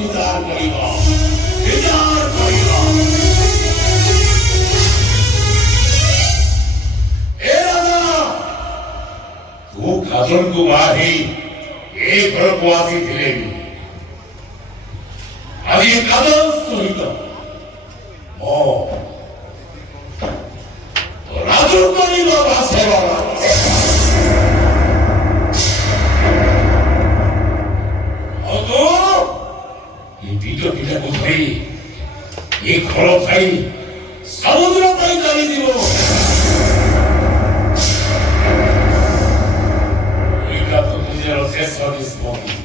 विचार करिबा विचार करिबा ए राजा तू काजल को माही एक घर को आसी थिले आज ये काजल सहित ओ राजू करिबा भासेबा बीटा बीटा को भाई ये खड़ो भाई समुद्र भाई चली दिवो ये तो तुझे रो सेसोरी स्मोकी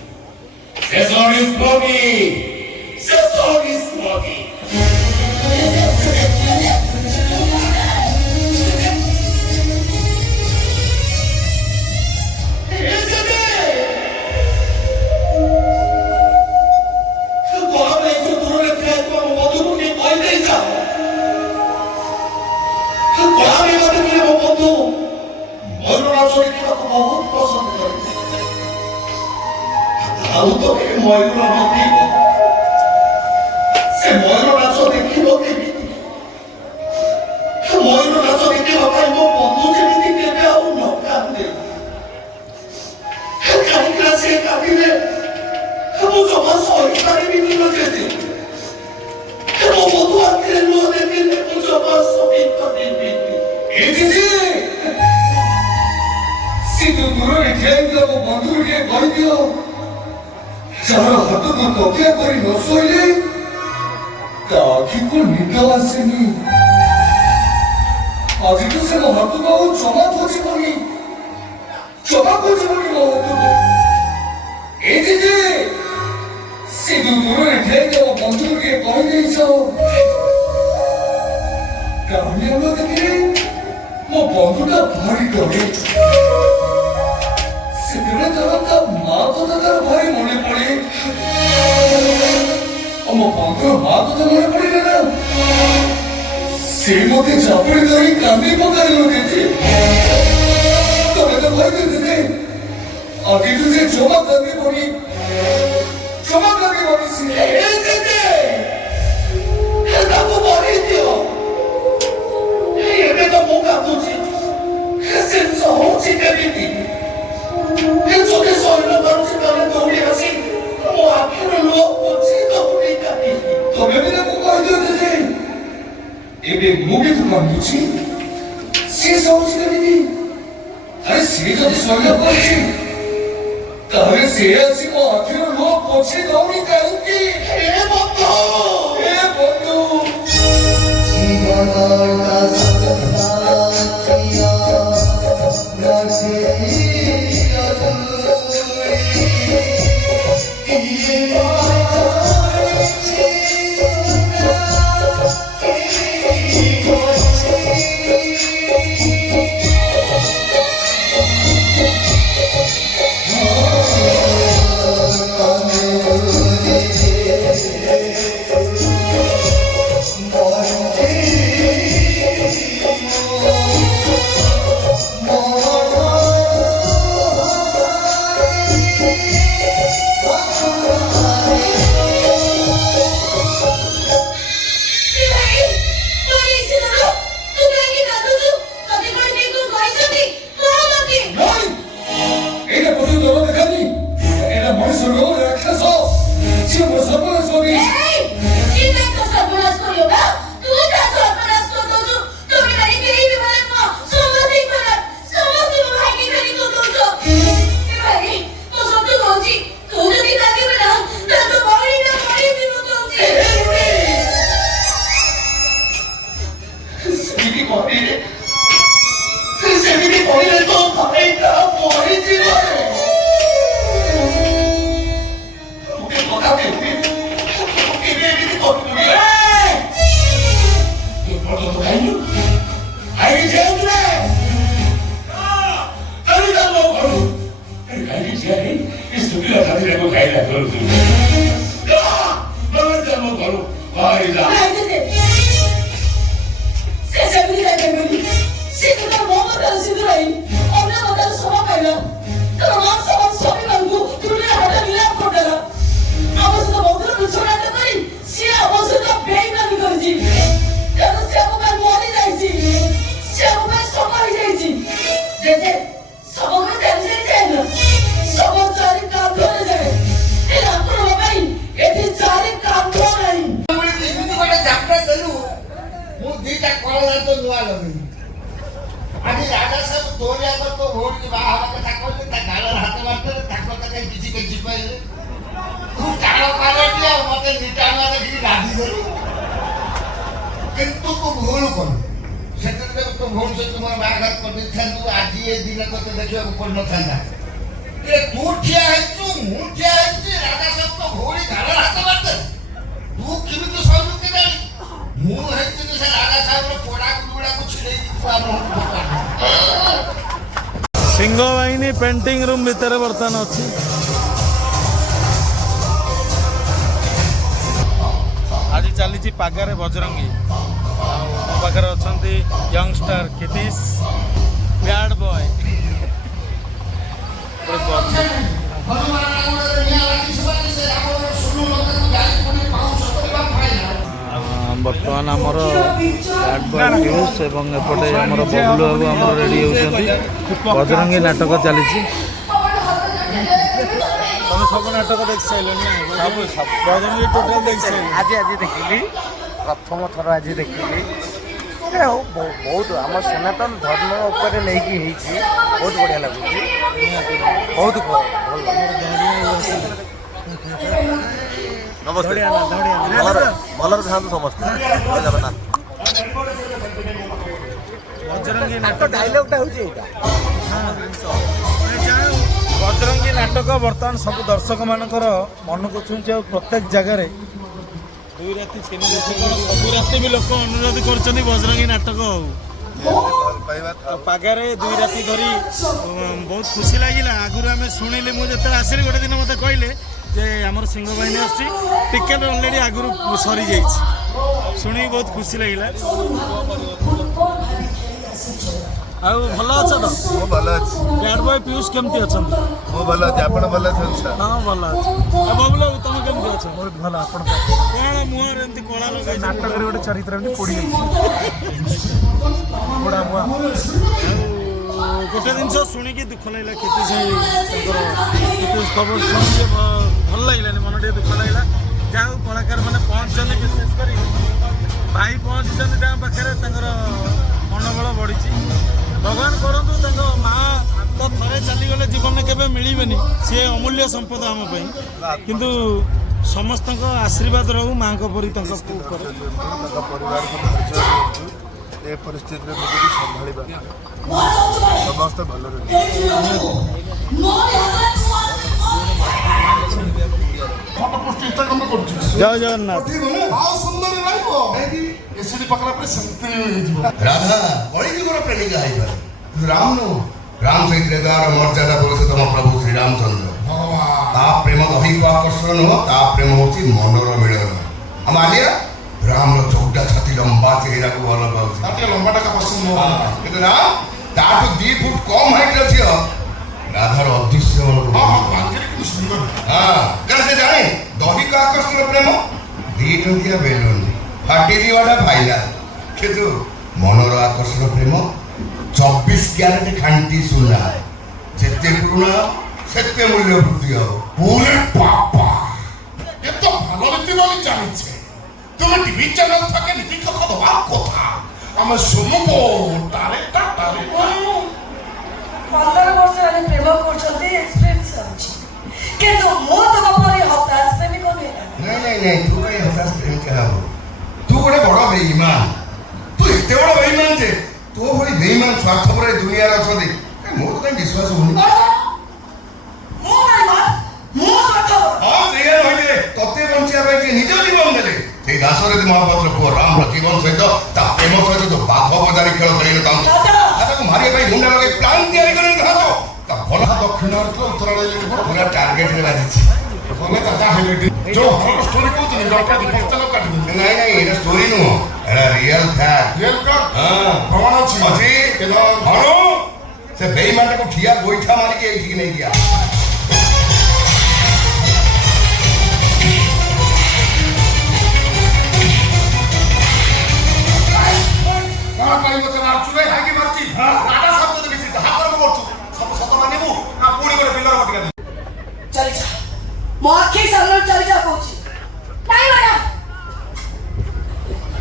नुआ लगे आज राजा साहब तोरे अगर तो भोट की बाहर के ठाकुर ने गाल हाथ मारते ठाकुर का कहीं किसी के छिपाइले तू कालो कालो दिया मते निटाना देखि गादी दे किंतु तू भूल कर सेतरे तो भोट से तुम्हारा बाहर कर दे था तू आज ये दिन को तो देखियो ऊपर न था ए तू ठिया है तू मुठिया है राजा साहब तो घोड़ी गाल हाथ मारते तू किबि तो सब के जानी मु है तो से राजा साहब रो पोड़ा कुड़ा को छिड़े तू हम सिंह बाहिनी पेंटिंग रूम भितर बर्तमान अच्छी आज चली पागारे बजरंगी मो पाखे अच्छा यंगस्टर कितीश बैड बॉय बर्तमान आमर बैड बॉय न्यूज एवं एपटे आमर बबलू बाबू आमर रेडी होती बजरंगी नाटक चली तुम सब नाटक देख सारे बजरंगी टोटाल देख आज देखिली प्रथम थर आज देखिली बहुत आम सनातन धर्म उपर नहीं बहुत बढ़िया लगुच बहुत भल भलर था समस्त जगन्नाथ बजरंगी नाटक डायलॉगटा हूँ बजरंगी नाटक बर्तमान सब दर्शक मानकर मन को छुँचे प्रत्येक जगार 2 राति 3 राति सब राति भी लोक अनुरोध कर बजरंगी नाटक पागारे 2 राति धरी बहुत खुशी लगिला आगुरी आम शुणिले मुझे आसली गोटे दिन मत कहले जे आमर सिंह बाहिनी आसुची टिकेट अलरेडी आगुरी सरी जाइए शुणी बहुत खुशी लगिला आउ भल अच्छ तो भल अच्छी बैड बॉय पीयूष केमती अच्छा मो भल अच्छे आप भल अच्छे हाँ भल अच्छे बबलू तुम केमती अच्छ बहुत भल आप कौन मुहर एमती कला लगे नाटक गोटे चरित्र पड़ी बुढ़ा मुआ गोटे जिन शुणिकी दुख लगे खेती खबर शुणी भल लगे मन टे दुख लगे जहाँ कलाकार मैंने पहुँचते विशेषकर भाई पहुँची पाखे मनोबल बढ़ी भगवान करूँ माँ तो थे चलीगले जीवन में केवे मिलबेनि सी अमूल्य संपद आम किंतु समस्त आशीर्वाद रहू माँ परी परिवार को धैर्य परिस्थिति में संभाल समस्त भल जय जगन्नाथ राधा कई जुगर प्रेमिका है राम नो राम सहित मर्यादा पुरुषोत्तम प्रभु श्री रामचंद्र ता प्रेम दैहिक आकर्षण नुह ता प्रेम होची मनर मिलन हम आलिया राम रो चौटा छाती लंबा चेहरा को भल पाउछ ताते लंबाटा का पसंद नुह किंतु ना ताटू 2 फुट कम हाइट रे छियो राधार अदृश्य मन हां पांचरी कि सुंदर हां कल से जाने दैहिक आकर्षण प्रेम दीन दिया बेलुन फाटी दिवाटा फाइनल किंतु मनर आकर्षण प्रेम 24 कैरेट खांटी सुना जिते पुराना सेते मूल्य वृद्धि हो पूरे पापा ये तो ভালো নীতি বলি জানিছে তুমি টিভি চ্যানেল থেকে নীতি কথা দেওয়া কথা আমি শুনবো তারে 15 वर्ष हेलानि प्रेम करछन्ती एक्सपीरियंस अछि किंतु मो तो परी हताश प्रेमी कोनी नहीं तू कहीं हताश प्रेम क्या हो तू गोटे बड़ बेईमान तू एते बड़ बेईमान जे तो भली बेईमान स्वार्थपर दुनिया रे अछंती मो तो कहीं विश्वास होनी मो स्वार्थ हां से होइले तते बंचिया पे के निज जीवन देले से दासरथी महापात्र को राम रो जीवन सहित ता प्रेम सहित तो बाघ बजारी खेल खेलिन ता ताको मारिया भाई मुंडा लगे प्लान तैयारी करिन था तो ता भला दक्षिण अर्थ उत्तर रे पूरा टारगेट रे बाजिछि बोले दादा हेले जो हर स्टोरी को तो डॉक्टर दीपक चलो काट नहीं ये स्टोरी नो एरा रियल फैक्ट हां प्रमाण अछि केदा हरो से बेईमान को ठिया गोइठा मारी के ठीक नहीं गया कौन कहीं मत मार चुले है कि मारती राजा शब्द दे बिछि हाथ कर करछु सब सत मानिबू ना पूरी गोटे पिलर बटका चल जा मो आखी सामने चल जा कहूची नहीं मैडम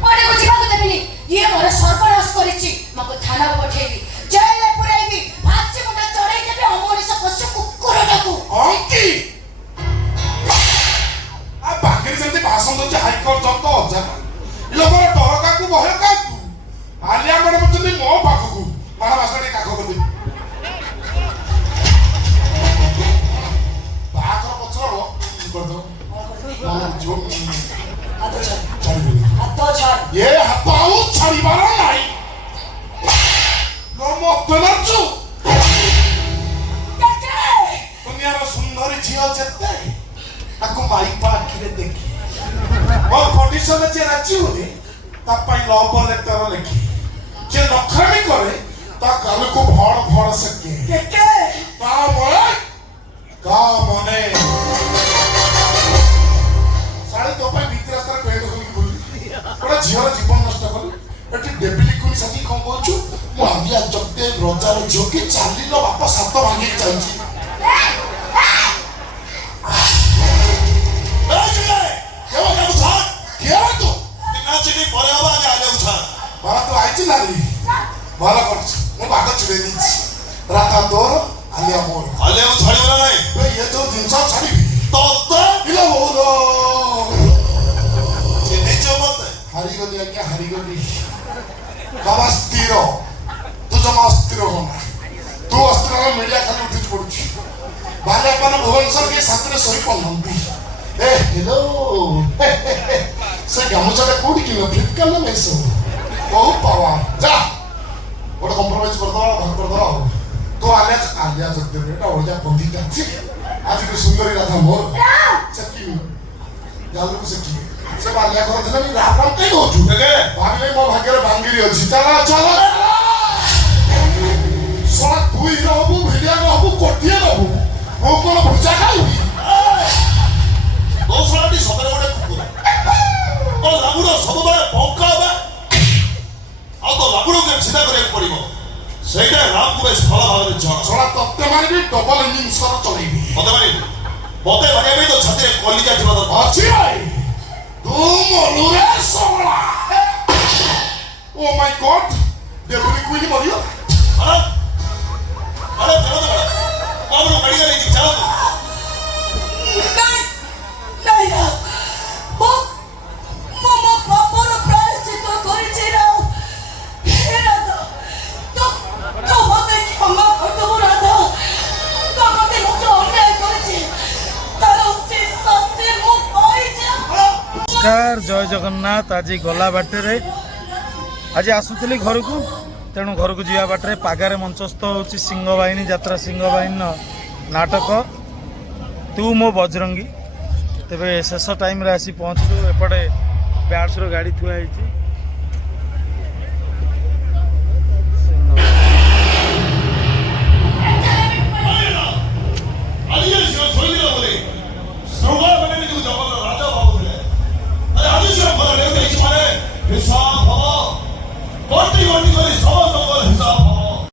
ओटे को जीवा को देबिनी ये मोर सर्वनाश କରିଛି ମକୁ ଥାନାକୁ ପଠେଇବି ଜେଲରେ ପୁରେଇବି ଫାଶୀ ମୁଣ୍ଡ ଚଢେଇ ଦେବି ଅମଣିଷ ପଶୁ କୁକୁରଟାକୁ ଅଙ୍କି ଆ ପାଖରେ ଯେମିତି ଭାଷଣ ଦଉଛି ହାଇକୋର୍ଟ ଜବ୍ଦ ଅଜା ଲୋକର ଡର କାକୁ ଭୟ କାକୁ ଆଲିଆ କଣ କରୁଛନ୍ତି ମୋ ପାଖକୁ ମାଣ ମାସ ଟିକେ କାଖ କରିଦେବି ବାହାଘର ପଛର କରିଦେବ ହାତ ଛାଡ ଏ ହାତ ଆଉ ଛାଡ଼ିବାର ନାହିଁ ମତେ ନାଚୁ ଦୁନିଆର ସୁନ୍ଦରୀ ଝିଅ ଯେତେ ତାକୁ ମାଇପା ଆଖିରେ ଦେଖି ମୋ କଣ୍ଡିସନରେ ଯିଏ ରାଜି ହୁଏ ତା ପାଇଁ ଲଭ ଲେଟର ଲେଖେ ଯିଏ ନଖରାମି କରେ ତା ଗାଲକୁ ଭଡ଼ ଭଡ଼ ସେକେ ତା ମନେ କା ମନେ ଶାଳୀ ତୋ ପାଇଁ ଭିତର ରାସ୍ତାରେ ପେଟ ଖୋଲିକି ବୁଲି ଗୋଟେ ଝିଅର ଜୀବନ ନଷ୍ଟ କଲୁ ଏଠି ଡେବିଲି କୁନି ସାଥି କଣ କହୁଛୁ ମୁଁ ଆଗିଆ ଜଗତେ ରଜାର ଝିଅ କି ଚାଲିଲ ବାପ ସାତ ଭାଙ୍ଗିକି ଚାଲିଛି ଭଲ କରୁଛୁ ମୁଁ ବାଟ ଚିଡ଼େଇ ଦେଇଛି ରାତା ତୋର ଆଲିଆ ମୋର ଆଲିଆକୁ ଛାଡ଼ିବ ନା ନାଇଁ ଇଏ ଯୋଉ ଜିନିଷ ଛାଡ଼ିବି ତତେ ପିଲା ମୋର ଚିହ୍ନିଛ ମତେ ହାରିଗଲି ଆଜ୍ଞା ହାରିଗଲି ବାବା ସ୍ଥିର ତୁ ଜମା ଅସ୍ଥିର ହନା ତୁ ଅସ୍ଥିର ହେଲେ ମିଡ଼ିଆ ଖାଲି ଉଠିକି ପଡୁଛି ବାଲିଆପାନ ଭୁବନେଶ୍ୱର କେହି ଶାନ୍ତିରେ ଶୋଇପାରୁନାହାନ୍ତି ଏ ହେଲୋ ସେ ଗାମୁଛାଟା କୋଉଠି କିଣିଲ ଫ୍ଲିପକାର୍ଟରେ ମେସୋ ବହୁ ପାୱାର ଯା ଗୋଟେ କମ୍ପ୍ରମାଇଜ କରିଦେବା ଭାଗ କରିଦେବା ଆଉ ତୁ ଆଲିଆ ଜଗଦେବ ଏଟା ଓଡ଼ିଆ ବନ୍ଧିଟା ଅଛି ଆଜି କି ସୁନ୍ଦରୀ ରାଧା ମୋର ସେତିକି ଗାଲକୁ ସେତିକି ସେ ବାଲିଆ ଘର ଥିଲା ବି ରାମ କାଇଁ କହୁଛୁ ଭାବିଲେ ମୋ ଭାଗ୍ୟରେ ବାଙ୍ଗିରି ଅଛି ଚାଲ ଚାଲ ଶଳା ତୁ ହିରୋ ହବୁ ଭିଡ଼ିଆ ହବୁ କୋଟିଏ ହବୁ ମୁଁ କଣ ଭୁଜା ଖାଇବି ତୋ ଶଳାଟି ସତରେ ଗୋଟେ କୁକୁର ତୋ ଲାଗୁଡ ସବୁବେଳେ ବଙ୍କା ହେବା ଆଉ ତୋ ଲାଗୁଡକୁ ସିଧା କରିବାକୁ ପଡିବ ସେଇଟା ରାମକୁ ବେଶ ଭଲ ଭାବରେ ଜଣା ଶଳା ତତେ ମାରିବି ଡବଲ ଇଞ୍ଜିନ ସର ଚଲେଇବି ମତେ ମାରିବି ମତେ ମାରିବା ପାଇଁ ତୋ ଛାତିରେ କଲିଜା ଥିବା ଦରକାର ଅଛି ଭାଇ ତୁ ମରୁରେ ଶଳା ଓ ମାଇ ଗଡ୍ ଡେବୁଲି କୁଇନି ମରିବ ଆରେ ଆରେ ଚାଲ ତ ଆମର ମେଡିକାଲ ହେଇଛି ଚାଲ नमस्कार जय जगन्नाथ आज गला बाटे आज आसुली घर को तेणु घर को जा बाटे पागारे मंचस्थ होची सिंह बाहिनी यात्रा सिंह बाहिनी नाटक तू मो बजरंगी तेरे शेष टाइम रे आसी पहुँचलु एपटे ब्याट्स गाड़ी थुआ होती